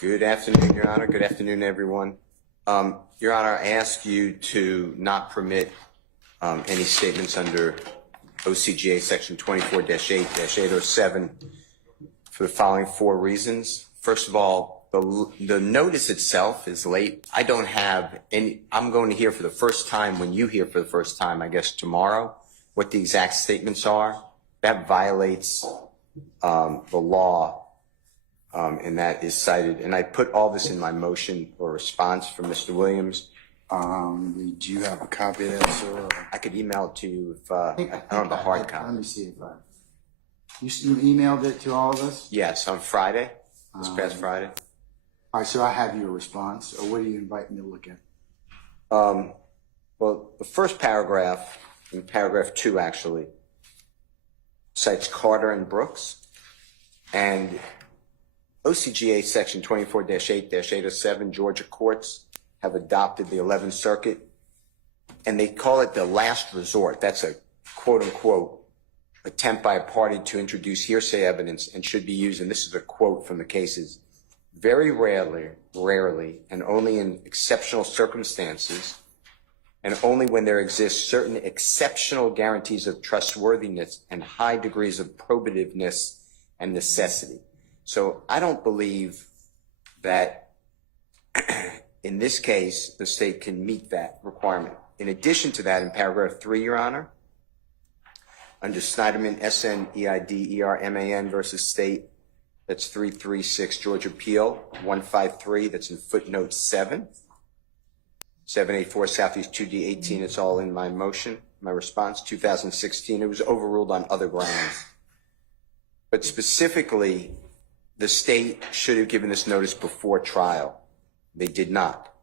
Good afternoon, Your Honor. Good afternoon, everyone. Your Honor, I ask you to not permit any statements under OCGA Section 24-8-807 for the following four reasons. First of all, the notice itself is late. I don't have any. I'm going to hear for the first time, when you hear for the first time, I guess tomorrow, what the exact statements are. That violates the law. And that is cited, and I put all this in my motion or response from Mr. Williams. Do you have a copy of that, sir? I could email it to you if I don't have a hard copy. Let me see if you emailed it to all of us? Yes, on Friday, this past Friday. All right, so I have your response, or what do you invite me to look at? Well, the first paragraph, in paragraph 2 actually, cites Carter and Brooks, and OCGA Section 24-8-807, Georgia courts have adopted the 11th Circuit, and they call it the last resort. That's a quote-unquote attempt by a party to introduce hearsay evidence and should be used, and this is a quote from the cases, very rarely, and only in exceptional circumstances, and only when there exists certain exceptional guarantees of trustworthiness and high degrees of probativeness and necessity. So I don't believe that in this case, the state can meet that requirement. In addition to that, in paragraph 3, Your Honor, under Snyderman, S-N-E-I-D-E-R-M-A-N versus state, that's 336 Georgia Appeal 153, that's in footnote 7, 784 Southeast 2D 18, it's all in my motion, my response, 2016. It was overruled on other grounds. But specifically, the state should have given this notice before trial. They did not.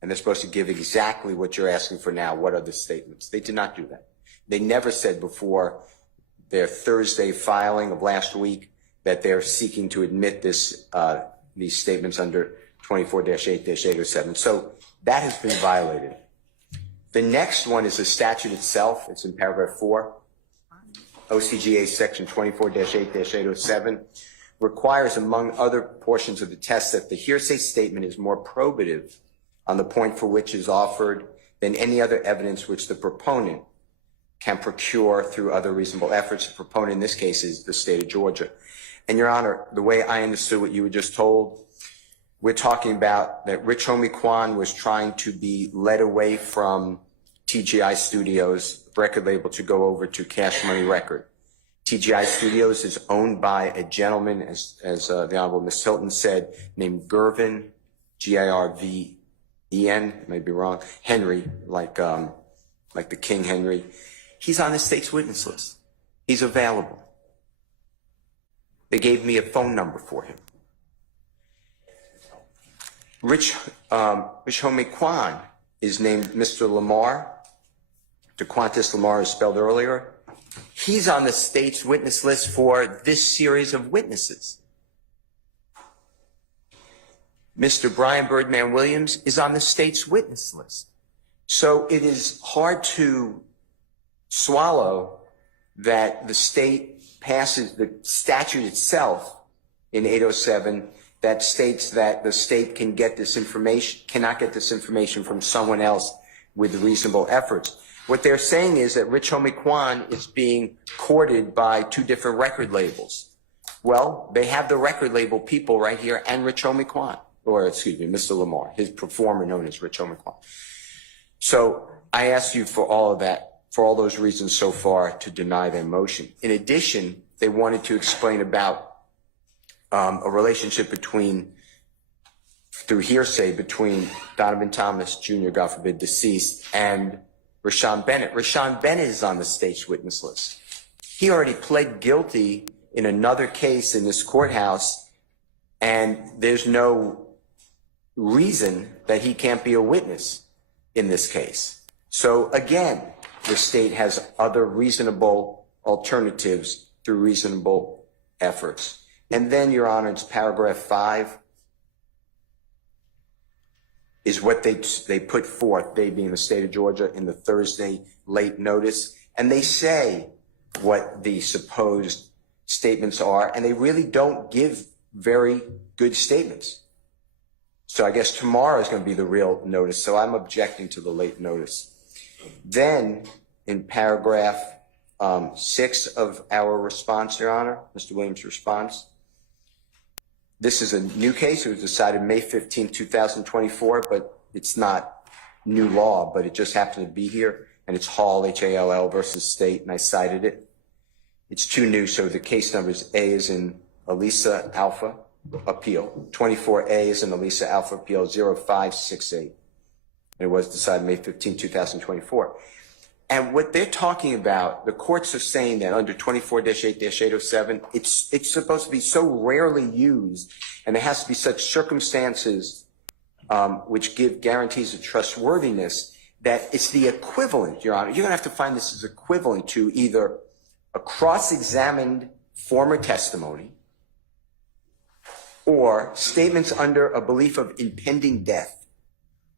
And they're supposed to give exactly what you're asking for now. What are the statements? They did not do that. They never said before their Thursday filing of last week that they're seeking to admit this, these statements under 24-8-807. So that has been violated. The next one is the statute itself. It's in paragraph 4. OCGA section 24-8-807. Requires, among other portions of the test, that the hearsay statement is more probative on the point for which is offered than any other evidence which the proponent can procure through other reasonable efforts. The proponent in this case is the state of Georgia. And Your Honor, the way I understood what you were just told, we're talking about that Rich Homie Quan was trying to be led away from TGI Studios record label to go over to Cash Money Record. TGI Studios is owned by a gentleman, as the Honorable Ms. Hylton said, named Girvin, G-I-R-V-E-N, may be wrong, Henry, like the King Henry. He's on the state's witness list. He's available. They gave me a phone number for him. Rich Homie Quan is named Mr. Lamar. DeQuantis Lamar is spelled earlier. He's on the state's witness list for this series of witnesses. Mr. Brian Birdman Williams is on the state's witness list. So it is hard to swallow that the state passes the statute itself in 807 that states that the state can get this information, cannot get this information from someone else with reasonable efforts. What they're saying is that Rich Homie Quan is being courted by two different record labels. Well, they have the record label people right here and Rich Homie Quan, or excuse me, Mr. Lamar, his performer known as Rich Homie Quan. So I ask you for all of that, for all those reasons so far, to deny their motion. In addition, they wanted to explain about a relationship between, through hearsay, between Donovan Thomas Sr., God forbid, deceased, and Rashawn Bennett. Rashawn Bennett is on the state's witness list. He already pled guilty in another case in this courthouse, and there's no reason that he can't be a witness in this case. So again, the state has other reasonable alternatives through reasonable efforts. And then, Your Honor, it's paragraph 5 is what they put forth, they being the state of Georgia, in the Thursday late notice. And they say what the supposed statements are, and they really don't give very good statements. So I guess tomorrow is going to be the real notice. So I'm objecting to the late notice. Then in paragraph 6 of our response, Your Honor, Mr. Williams' response, this is a new case. It was decided May 15, 2024, but it's not new law, but it just happened to be here. And it's Hall, H-A-L-L versus State, and I cited it. It's too new, so the case number is A is in Elisa Alpha Appeal. 24A is in Elisa Alpha Appeal 0568. And it was decided May 15, 2024. And what they're talking about, the courts are saying that under 24-8-807, it's supposed to be so rarely used, and there has to be such circumstances which give guarantees of trustworthiness that it's the equivalent, Your Honor. You're going to have to find this as equivalent to either a cross-examined former testimony or statements under a belief of impending death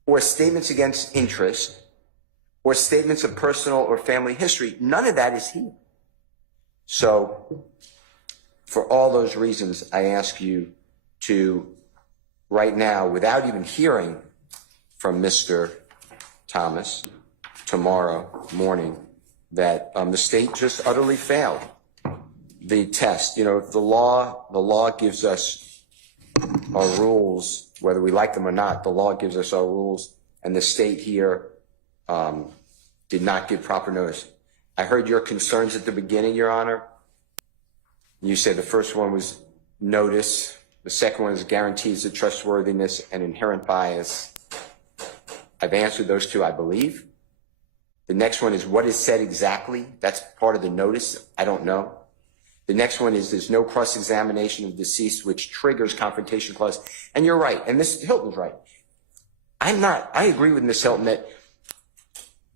or statements against interest or statements of personal or family history. None of that is here. So for all those reasons, I ask you to, right now, without even hearing from Mr. Thomas tomorrow morning, that the state just utterly failed the test. You know, the law gives us our rules, whether we like them or not. The law gives us our rules, and the state here did not give proper notice. I heard your concerns at the beginning, Your Honor. You said the first one was notice. The second one is guarantees of trustworthiness and inherent bias. I've answered those two, I believe. The next one is what is said exactly. That's part of the notice. I don't know. The next one is there's no cross-examination of deceased, which triggers confrontation clause. And you're right, and Ms. Hylton's right. I agree with Ms. Hylton that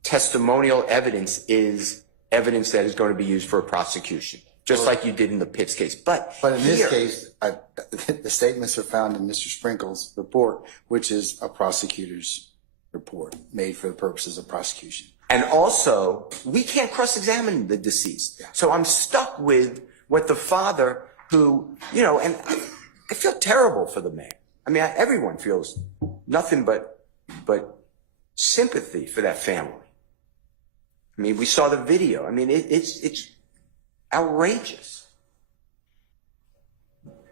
testimonial evidence is evidence that is going to be used for a prosecution, just like you did in the Pitts case. But in this case, the statements are found in Mr. Sprinkle's report, which is a prosecutor's report made for the purposes of prosecution. And also, we can't cross-examine the deceased. Yeah. So I'm stuck with what the father who, you know, and I feel terrible for the man. I mean, everyone feels nothing but sympathy for that family. I mean, we saw the video. I mean, it's outrageous.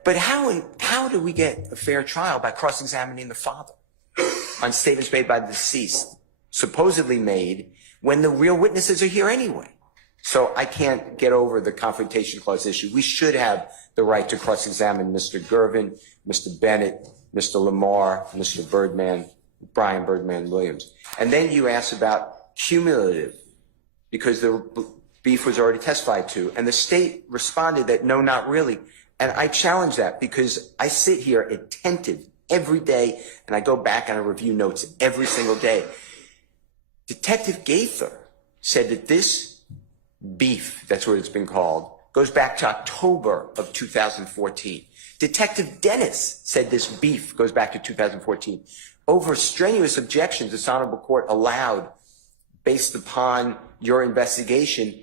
But how do we get a fair trial by cross-examining the father on statements made by the deceased, supposedly made when the real witnesses are here anyway? So I can't get over the confrontation clause issue. We should have the right to cross-examine Mr. Gervin, Mr. Bennett, Mr. Lamar, Mr. Birdman, Brian Birdman Williams. And then you asked about cumulative, because the beef was already testified to. And the state responded that no, not really. And I challenge that because I sit here attentive every day, and I go back and I review notes every single day. Detective Gaither said that this beef, that's what it's been called, goes back to October of 2014. Detective Dennis said this beef goes back to 2014. Over strenuous objections, this honorable court allowed, based upon your investigation,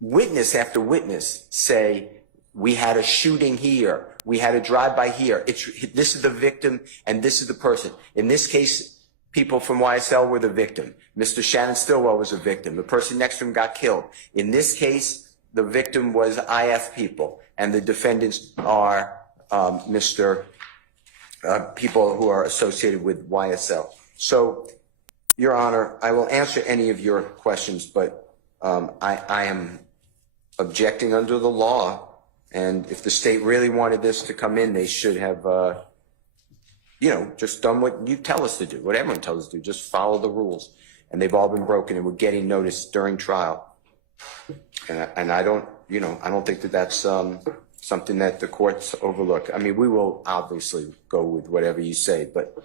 witness after witness say, we had a shooting here, we had a drive-by here, this is the victim and this is the person. In this case, people from YSL were the victim. Mr. Shannon Stillwell was a victim. The person next to him got killed. In this case, the victim was IF people, and the defendants are people who are associated with YSL. So, Your Honor, I will answer any of your questions, but I am objecting under the law, and if the state really wanted this to come in, they should have just done what you tell us to do, what everyone tells us to do, just follow the rules. And they've all been broken, and we're getting notice during trial. And I don't think that that's something that the courts overlook. I mean, we will obviously go with whatever you say, but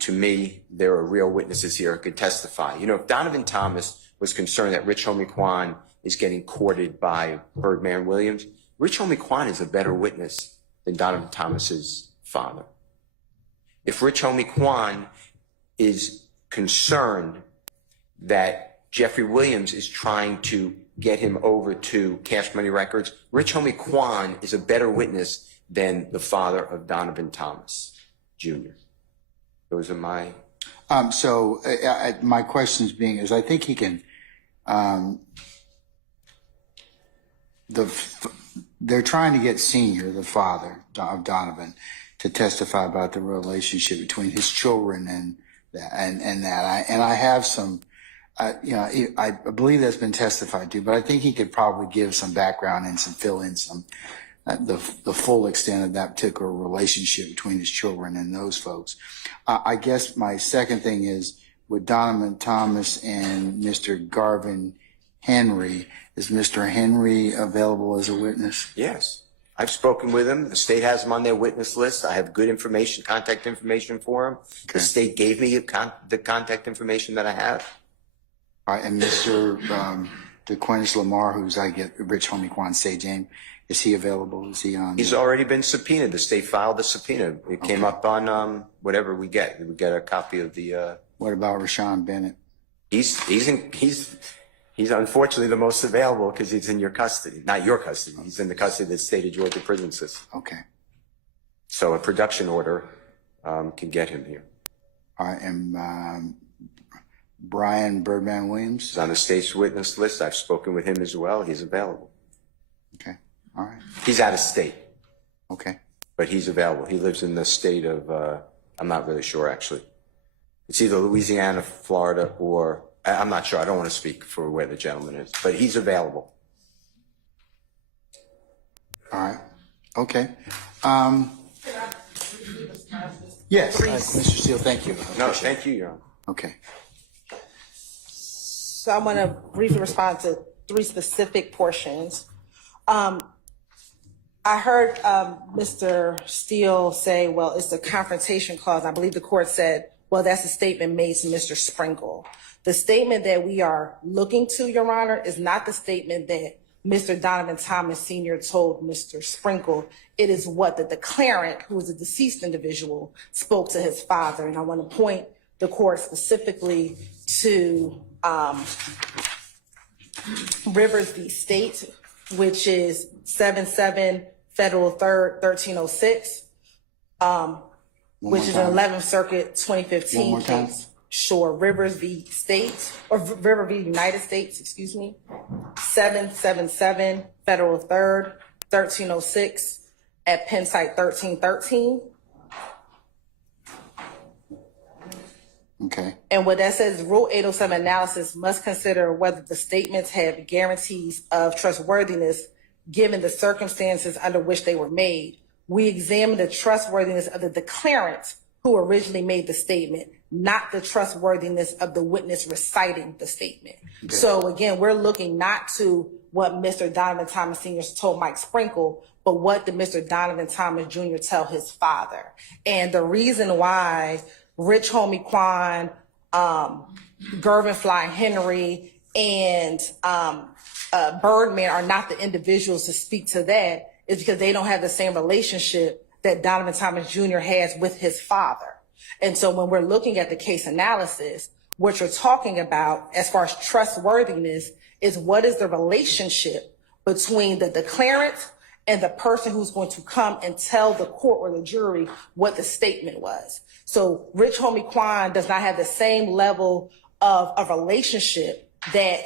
to me, there are real witnesses here who could testify. You know, if Donovan Thomas was concerned that Rich Homie Quan is getting courted by Birdman Williams, Rich Homie Quan is a better witness than Donovan Thomas's father. If Rich Homie Quan is concerned that Jeffrey Williams is trying to get him over to Cash Money Records, Rich Homie Quan is a better witness than the father of Donovan Thomas Jr. Those are my, My questions being is I think he can, they're trying to get Senior, the father of Donovan, to testify about the relationship between his children and that. I have some, I believe that's been testified to, but I think he could probably give some background and fill in some, the full extent of that particular relationship between his children and those folks. I guess my second thing is with Donovan Thomas and Mr. Garvin Henry, is Mr. Henry available as a witness? yes. I've spoken with him. The state has him on their witness list. I have good information, contact information for him. Okay. The state gave me the contact information that I have. All right, and Mr. DeQuintus Lamar, who's I get Rich Homie Quan stage name, is he available? Is he on? He's already been subpoenaed. The state filed the subpoena. It came up on whatever we get. We get a copy of the. What about Rashawn Bennett? He's unfortunately the most available because he's in your custody. Not your custody. He's in the custody of the state of Georgia prison system. Okay. So a production order can get him here. All right, and Brian Birdman Williams? He's on the state's witness list. I've spoken with him as well. He's available. Okay, all right. He's out of state, Okay, but he's available. He lives in the state of, I'm not really sure actually. It's either Louisiana, Florida, or, I'm not sure. I don't want to speak for where the gentleman is, but he's available. all right, okay. Yes, Mr. Steele, thank you. No, thank you, Your Honor. Okay. So I want to briefly respond to three specific portions. I heard Mr. Steele say, well, it's the confrontation clause. I believe the court said, well, that's a statement made to Mr. Sprinkle. The statement that we are looking to, Your Honor, is not the statement that Mr. Donovan Thomas Sr. told Mr. Sprinkle. It is what the declarant, who was a deceased individual, spoke to his father. And I want to point the court specifically to Rivers v. State, which is 77 Federal 3rd 1306, which is an 11th Circuit 2015 case. Sure, Rivers v. State, or River v. United States, excuse me, 777 Federal 3rd 1306 at Penn Site 1313. Okay. And what that says, Rule 807 analysis must consider whether the statements have guarantees of trustworthiness given the circumstances under which they were made. We examine the trustworthiness of the declarant who originally made the statement, not the trustworthiness of the witness reciting the statement. Okay. So again, we're looking not to what Mr. Donovan Thomas Sr. told Mike Sprinkle, but what did Mr. Donovan Thomas Jr. tell his father? And the reason why Rich Homie Quan, Gervin Fly Henry, and Birdman are not the individuals to speak to that is because they don't have the same relationship that Donovan Thomas Jr. has with his father. And so when we're looking at the case analysis, what you're talking about as far as trustworthiness is what is the relationship between the declarant and the person who's going to come and tell the court or the jury what the statement was. So Rich Homie Quan does not have the same level of a relationship that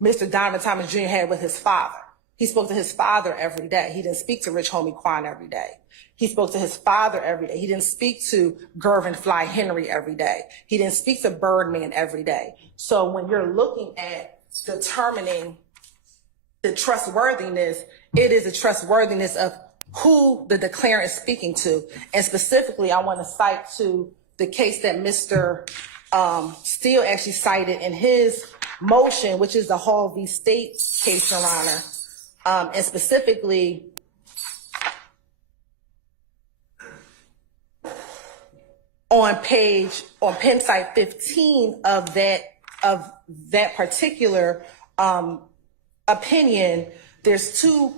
Mr. Donovan Thomas Jr. had with his father. He spoke to his father every day. He didn't speak to Rich Homie Quan every day. He spoke to his father every day. He didn't speak to Gervin Fly Henry every day. He didn't speak to Birdman every day. So when you're looking at determining the trustworthiness, it is the trustworthiness of who the declarant is speaking to. And specifically, I want to cite to the case that Mr. Steele actually cited in his motion, which is the Hall v. State case, Your Honor. And specifically, on Penn Site 15 of that particular opinion, there's two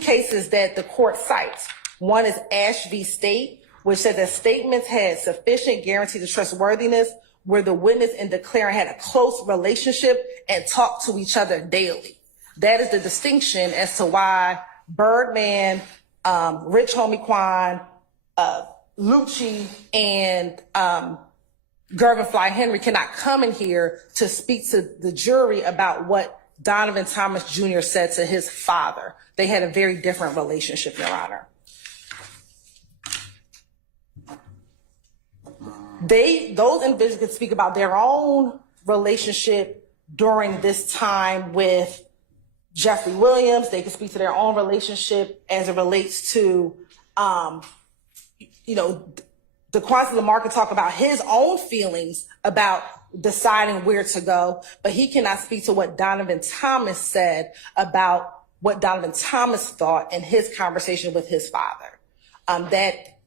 cases that the court cites. One is Ash v. State, which said that statements had sufficient guarantees of trustworthiness where the witness and declarant had a close relationship and talked to each other daily. That is the distinction as to why Birdman, Rich Homie Quan, Lucci and Gervin Fly Henry cannot come in here to speak to the jury about what Donovan Thomas Jr. said to his father. They had a very different relationship, Your Honor. Those individuals could speak about their own relationship during this time with Jeffrey Williams. They could speak to their own relationship as it relates to, DeQuancy Lamar could talk about his own feelings about deciding where to go, but he cannot speak to what Donovan Thomas said about what Donovan Thomas thought in his conversation with his father. That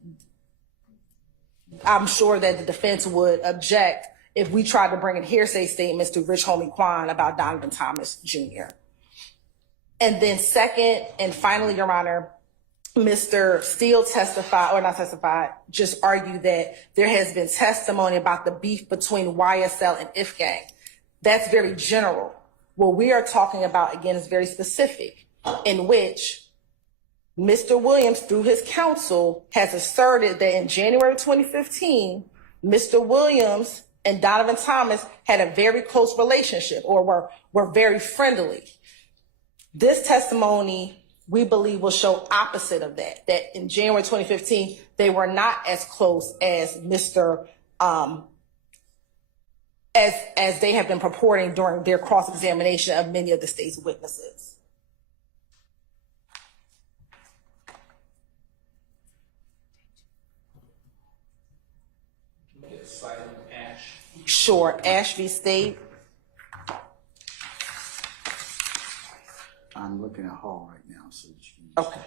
I'm sure that the defense would object if we tried to bring in hearsay statements to Rich Homie Quan about Donovan Thomas Jr. And then second and finally, Your Honor, Mr. Steele just argued that there has been testimony about the beef between YSL and If Gang. That's very general. What we are talking about, again, is very specific, in which Mr. Williams, through his counsel, has asserted that in January 2015, Mr. Williams and Donovan Thomas had a very close relationship or were very friendly. This testimony, we believe, will show opposite of that in January 2015, they were not as close as as they have been purporting during their cross-examination of many of the state's witnesses. Sure, Ash v. State. I'm looking at Hall right now, so that you can. Okay.